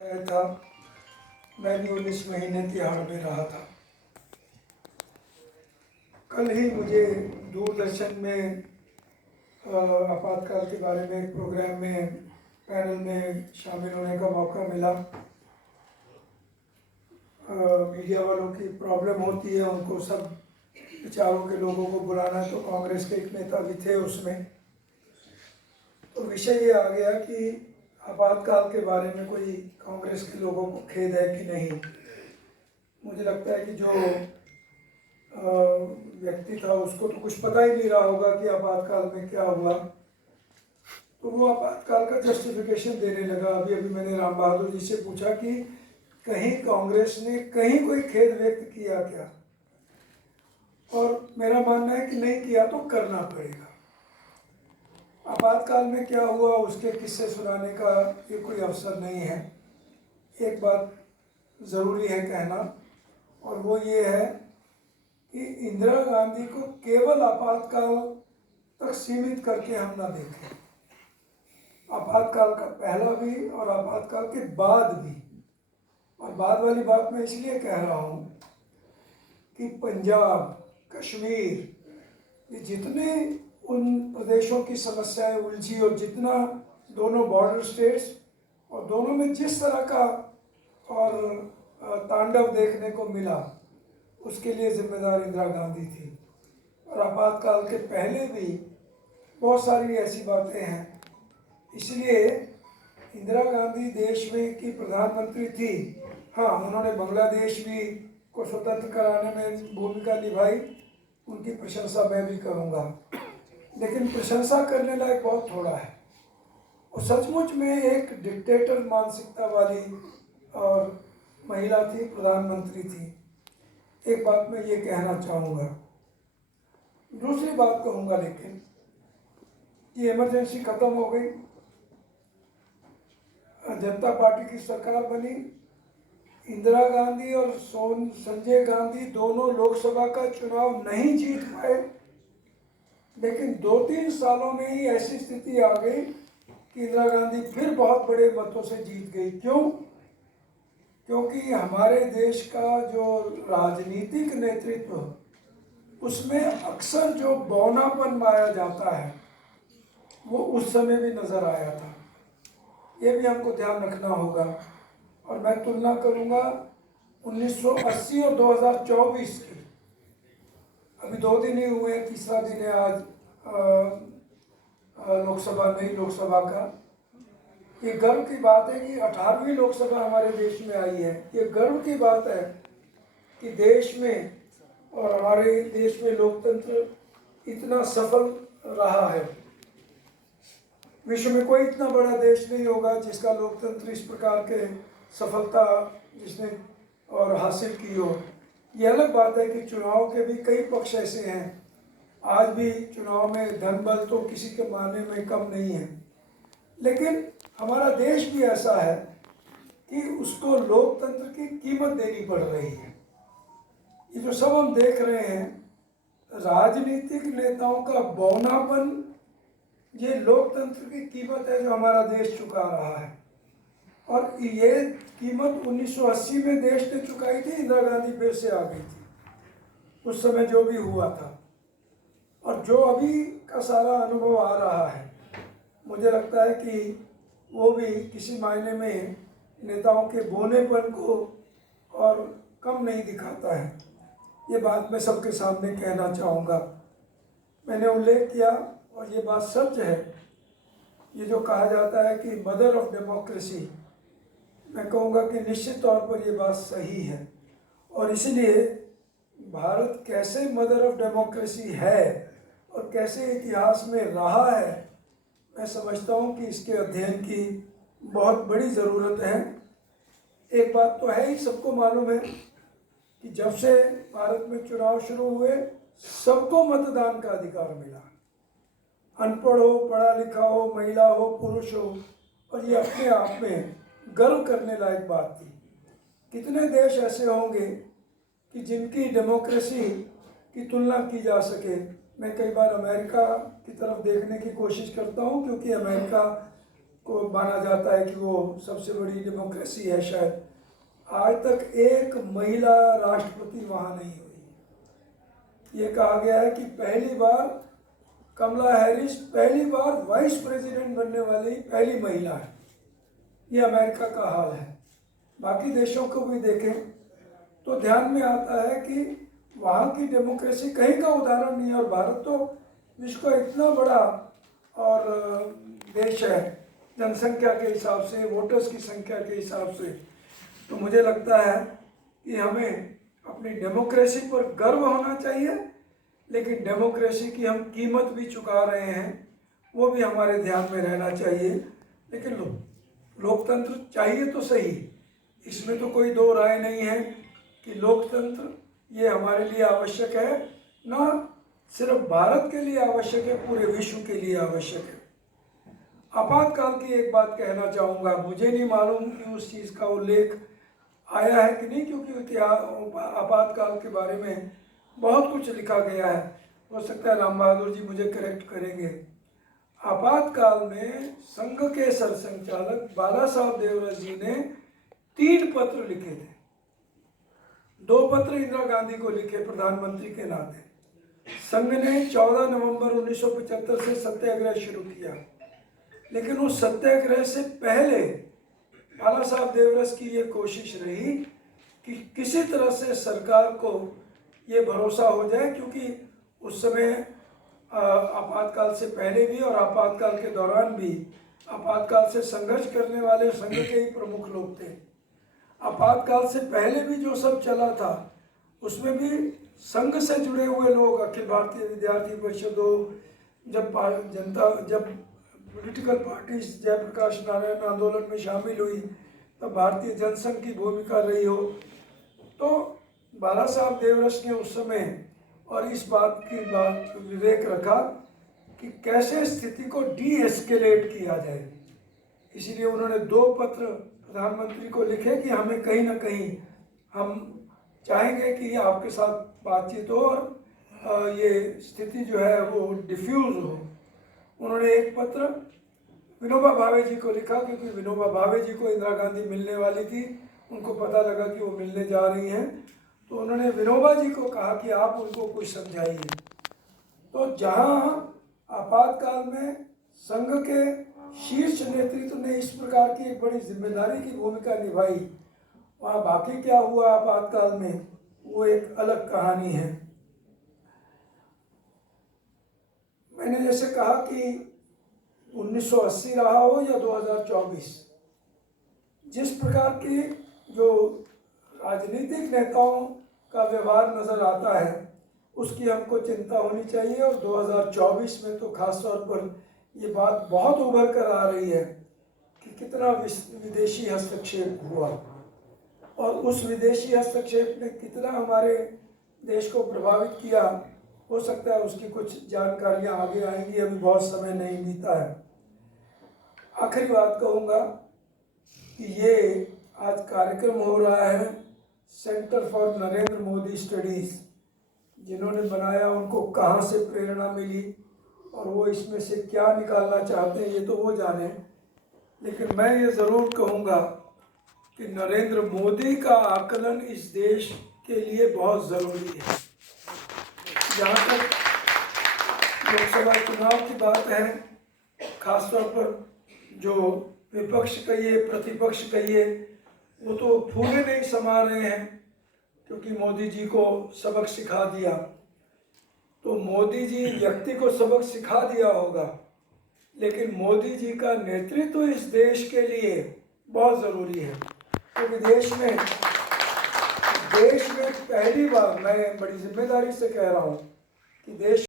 था। मैं भी 19 महीने तिहाड़ में रहा था। कल ही मुझे दूरदर्शन में आपातकाल के बारे में एक प्रोग्राम में पैनल में शामिल होने का मौका मिला। मीडिया वालों की प्रॉब्लम होती है, उनको सब विचारों के लोगों को बुलाना, तो कांग्रेस के एक नेता भी थे उसमें। तो विषय ये आ गया कि आपातकाल के बारे में कोई कांग्रेस के लोगों को खेद है कि नहीं। मुझे लगता है कि जो व्यक्ति था उसको तो कुछ पता ही नहीं रहा होगा कि आपातकाल में क्या हुआ, तो वो आपातकाल का जस्टिफिकेशन देने लगा। अभी अभी मैंने राम बहादुर जी से पूछा कि कहीं कांग्रेस ने कहीं कोई खेद व्यक्त किया क्या, और मेरा मानना है कि नहीं किया तो करना पड़ेगा। आपातकाल में क्या हुआ उसके किस्से सुनाने का ये कोई अवसर नहीं है। एक बात ज़रूरी है कहना, और वो ये है कि इंदिरा गांधी को केवल आपातकाल तक सीमित करके हम ना देखें। आपातकाल का पहला भी और आपातकाल के बाद भी। और बाद वाली बात मैं इसलिए कह रहा हूँ कि पंजाब, कश्मीर, ये जितने उन प्रदेशों की समस्याएं उलझी और जितना दोनों बॉर्डर स्टेट्स और दोनों में जिस तरह का और तांडव देखने को मिला, उसके लिए जिम्मेदार इंदिरा गांधी थी। और आपातकाल के पहले भी बहुत सारी ऐसी बातें हैं। इसलिए इंदिरा गांधी देश में की प्रधानमंत्री थी। हाँ, उन्होंने बांग्लादेश भी को स्वतंत्र कराने में भूमिका निभाई, उनकी प्रशंसा मैं भी करूँगा, लेकिन प्रशंसा करने लायक बहुत थोड़ा है। वो सचमुच में एक डिक्टेटर मानसिकता वाली और महिला थी, प्रधानमंत्री थी। एक बात मैं ये कहना चाहूँगा। दूसरी बात कहूँगा लेकिन ये इमरजेंसी ख़त्म हो गई, जनता पार्टी की सरकार बनी। इंदिरा गांधी और संजय गांधी दोनों लोकसभा का चुनाव नहीं जीत पाए, लेकिन 2-3 सालों में ही ऐसी स्थिति आ गई कि इंदिरा गांधी फिर बहुत बड़े मतों से जीत गई। क्यों? क्योंकि हमारे देश का जो राजनीतिक नेतृत्व, उसमें अक्सर जो बौनापन पाया जाता है वो उस समय भी नज़र आया था। ये भी हमको ध्यान रखना होगा। और मैं तुलना करूँगा 1980 और 2024 की। अभी 2 दिन ही हुए हैं, तीसरा दिन है आज लोकसभा, नई लोकसभा का। ये गर्व की बात है कि 18वीं लोकसभा हमारे देश में आई है। ये गर्व की बात है कि देश में और हमारे देश में लोकतंत्र इतना सफल रहा है। विश्व में कोई इतना बड़ा देश नहीं होगा जिसका लोकतंत्र इस प्रकार के सफलता जिसने और हासिल की हो। ये अलग बात है कि चुनाव के भी कई पक्ष ऐसे हैं। आज भी चुनाव में धन बल तो किसी के मानने में कम नहीं है, लेकिन हमारा देश भी ऐसा है कि उसको लोकतंत्र की कीमत देनी पड़ रही है। ये जो सब हम देख रहे हैं, राजनीतिक नेताओं का बौनापन, ये लोकतंत्र की कीमत है जो हमारा देश चुका रहा है। और ये कीमत 1980 में देश ने चुकाई थी, इंदिरा गांधी फिर से आ गई थी उस समय जो भी हुआ था। और जो अभी का सारा अनुभव आ रहा है, मुझे लगता है कि वो भी किसी मायने में नेताओं के बोनेपन को और कम नहीं दिखाता है। ये बात मैं सबके सामने कहना चाहूँगा। मैंने उल्लेख किया और ये बात सच है, ये जो कहा जाता है कि मदर ऑफ डेमोक्रेसी, मैं कहूँगा कि निश्चित तौर पर ये बात सही है। और इसलिए भारत कैसे मदर ऑफ डेमोक्रेसी है और कैसे इतिहास में रहा है, मैं समझता हूँ कि इसके अध्ययन की बहुत बड़ी ज़रूरत है। एक बात तो है ही, सबको मालूम है कि जब से भारत में चुनाव शुरू हुए सबको मतदान का अधिकार मिला। अनपढ़ हो, पढ़ा लिखा हो, महिला हो, पुरुष हो, और ये अपने आप में गर्व करने लायक बात थी। कितने देश ऐसे होंगे कि जिनकी डेमोक्रेसी की तुलना की जा सके। मैं कई बार अमेरिका की तरफ देखने की कोशिश करता हूँ, क्योंकि अमेरिका को माना जाता है कि वो सबसे बड़ी डेमोक्रेसी है शायद, आज तक एक महिला राष्ट्रपति वहाँ नहीं हुई। ये कहा गया है कि पहली बार कमला हैरिस पहली बार वाइस प्रेसिडेंट बनने वाली पहली महिला है। ये अमेरिका का हाल है। बाकी देशों को भी देखें तो ध्यान में आता है कि वहाँ की डेमोक्रेसी कहीं का उदाहरण नहीं है। और भारत तो विश्व का इतना बड़ा और देश है जनसंख्या के हिसाब से, वोटर्स की संख्या के हिसाब से, तो मुझे लगता है कि हमें अपनी डेमोक्रेसी पर गर्व होना चाहिए, लेकिन डेमोक्रेसी की हम कीमत भी चुका रहे हैं, वो भी हमारे ध्यान में रहना चाहिए। लेकिन लोकतंत्र चाहिए तो सही, इसमें तो कोई दो राय नहीं है कि लोकतंत्र ये हमारे लिए आवश्यक है, ना सिर्फ भारत के लिए आवश्यक है, पूरे विश्व के लिए आवश्यक है। आपातकाल की एक बात कहना चाहूँगा, मुझे नहीं मालूम कि उस चीज़ का उल्लेख आया है कि नहीं, क्योंकि आपातकाल के बारे में बहुत कुछ लिखा गया है। हो सकता है राम बहादुर जी मुझे करेक्ट करेंगे। आपातकाल में संघ के सरसंघचालक बाला साहब देवरस जी ने 3 पत्र लिखे थे। 2 पत्र इंदिरा गांधी को लिखे प्रधानमंत्री के नाते। संघ ने 14 नवंबर 1975 से सत्याग्रह शुरू किया, लेकिन उस सत्याग्रह से पहले बाला साहब देवरस की ये कोशिश रही कि किसी तरह से सरकार को ये भरोसा हो जाए, क्योंकि उस समय आपातकाल से पहले भी और आपातकाल के दौरान भी आपातकाल से संघर्ष करने वाले संघ के ही प्रमुख लोग थे। आपातकाल से पहले भी जो सब चला था उसमें भी संघ से जुड़े हुए लोग, अखिल भारतीय विद्यार्थी परिषद हो, जब पॉलिटिकल पार्टीज जयप्रकाश नारायण आंदोलन में शामिल हुई, तब भारतीय जनसंघ की भूमिका रही हो, तो बाला साहब देवरस ने उस समय और इस बात विवेक रखा कि कैसे स्थिति को डी एस्केलेट किया जाए। इसीलिए उन्होंने 2 पत्र प्रधानमंत्री को लिखे कि हमें कहीं ना कहीं हम चाहेंगे कि आपके साथ बातचीत हो और ये स्थिति जो है वो डिफ्यूज़ हो। उन्होंने एक पत्र विनोबा भावे जी को लिखा, क्योंकि विनोबा भावे जी को इंदिरा गांधी मिलने वाली थी, उनको पता लगा कि वो मिलने जा रही हैं, तो उन्होंने विनोबा जी को कहा कि आप उनको कुछ समझाइए। तो जहां आपातकाल में संघ के शीर्ष नेतृत्व ने इस प्रकार की एक बड़ी जिम्मेदारी की भूमिका निभाई, वहाँ बाकी क्या हुआ आपातकाल में वो एक अलग कहानी है। मैंने जैसे कहा कि 1980 रहा हो या 2024, जिस प्रकार की जो राजनीतिक नेताओं का व्यवहार नज़र आता है उसकी हमको चिंता होनी चाहिए। और 2024 में तो खास तौर पर ये बात बहुत उभर कर आ रही है कि कितना विदेशी हस्तक्षेप हुआ और उस विदेशी हस्तक्षेप ने कितना हमारे देश को प्रभावित किया। हो सकता है उसकी कुछ जानकारियाँ आगे आएंगी, अभी बहुत समय नहीं बीता है। आखिरी बात कहूँगा कि ये आज कार्यक्रम हो रहा है centre for Narendra Modi studies, जिन्होंने बनाया उनको कहाँ से प्रेरणा मिली और वो इसमें से क्या निकालना चाहते हैं ये तो वो जाने। लेकिन मैं ये ज़रूर कहूँगा कि नरेंद्र मोदी का आकलन इस देश के लिए बहुत ज़रूरी है। जहाँ तक लोकसभा चुनाव की बात है, खासतौर पर जो विपक्ष कहिए प्रतिपक्ष कहिए वो तो फूले नहीं समा रहे हैं, क्योंकि मोदी जी को सबक सिखा दिया। तो मोदी जी व्यक्ति को सबक सिखा दिया होगा, लेकिन मोदी जी का नेतृत्व इस देश के लिए बहुत ज़रूरी है, क्योंकि देश में पहली बार, मैं बड़ी जिम्मेदारी से कह रहा हूँ कि देश